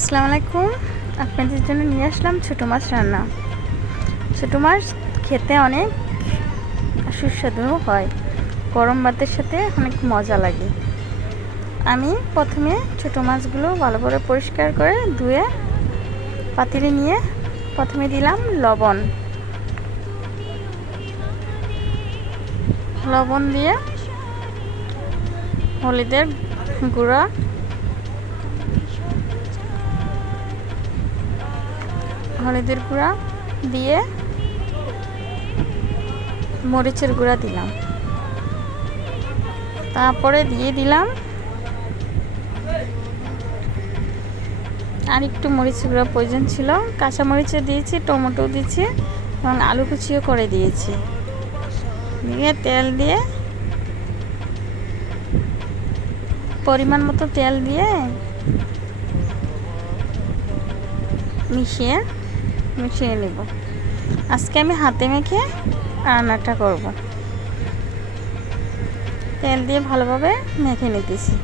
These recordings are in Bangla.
আসসালামু আলাইকুম। আপনাদের জন্য নিয়ে আসলাম ছোটো মাছ রান্না। ছোটো মাছ খেতে অনেক সুস্বাদু হয়। গরম ভাতের সাথে অনেক মজা লাগে। আমি প্রথমে ছোটো মাছগুলো ভালো করে পরিষ্কার করে ধুয়ে পাতিলে নিয়ে প্রথমে দিলাম লবণ। লবণ দিয়ে হলুদের গুঁড়া হলুদের গুঁড়া দিয়ে মরিচের গুঁড়া দিলাম। তারপরে দিয়ে দিলাম আর একটু মরিচের গুঁড়া প্রয়োজন ছিল। কাঁচা মরিচও দিয়েছি টমেটো দিয়েছি, এবং আলু কুচিও করে দিয়েছি। দিয়ে তেল দিয়ে পরিমাণ মতো তেল দিয়ে মিশিয়ে মিশিয়ে নেব। আজকে আমি হাতে মেখে রান্নাটা করব। তেল দিয়ে ভালোভাবে মেখে নিতেছি।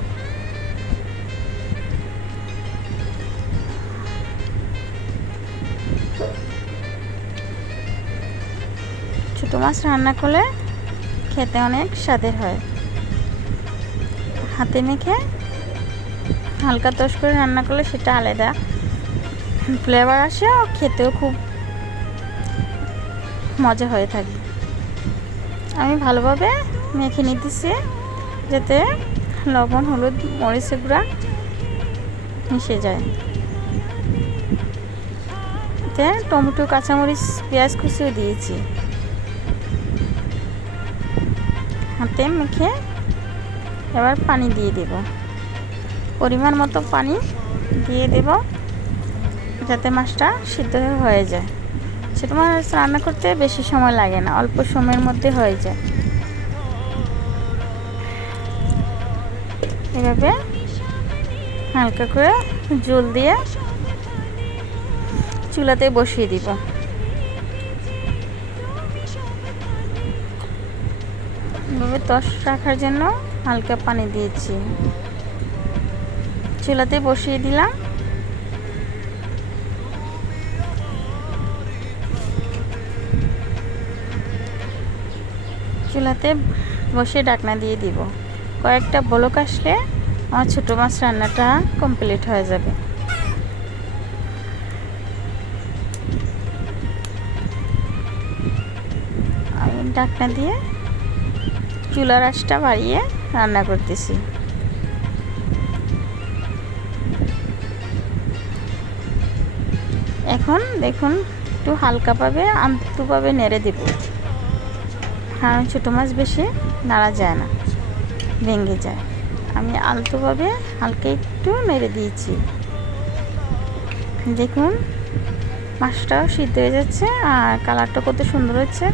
ছোটো মাছ রান্না করলে খেতে অনেক স্বাদের হয়। হাতে মেখে হালকা তোষ করে রান্না করলে সেটা আলাদা। ফ্লেভার আসে ও খেতেও খুব মজা হয়ে থাকে। আমি ভালোভাবে মেখে নিতেছি যাতে লবণ, হলুদ মরিচ গুঁড়া মিশে যায়। এতে টমেটো, কাঁচামরিচ, পেঁয়াজ কুচিও দিয়েছি। হাতে মেখে এবার পানি দিয়ে দেব। পরিমাণ মতো পানি দিয়ে দেব। যাতে মাছটা সিদ্ধ হয়ে যায়। সেটা মাছ রান্না করতে বেশি সময় লাগে না, অল্প সময়ের মধ্যে হয়ে যায়। এভাবে হালকা করে জল দিয়ে চুলাতে বসিয়ে দিব। এভাবে তস রাখার জন্য হালকা পানি দিয়েছি। চুলাতে বসিয়ে দিলাম। চুলাতে বসে ডাকনা দিয়ে দিব। কয়েকটা বলক আসলে আমার ছোটো মাছ রান্নাটা কমপ্লিট হয়ে যাবে। আমি ডাকনা দিয়ে চুলার আঁচটা বাড়িয়ে রান্না করতেছি। এখন দেখুন একটু হালকা পাবে আলতুভাবে নেড়ে দেব। কারণ ছোটো মাছ বেশি, নাড়া যায় না, ভেঙে যায়। আমি আলতোভাবে হালকা একটু মেরে দিয়েছি। দেখুন, মাছটাও সিদ্ধ হয়ে যাচ্ছে আর কালারটা কত সুন্দর হচ্ছে।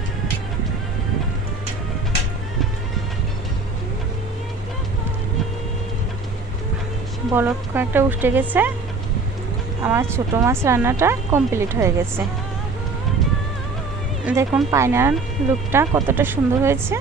বলক কয়েকটা উঠে গেছে। আমার ছোটো মাছ রান্নাটা কমপ্লিট হয়ে গেছে। দেখুন পায়নার লুকটা কতটা সুন্দর হয়েছে।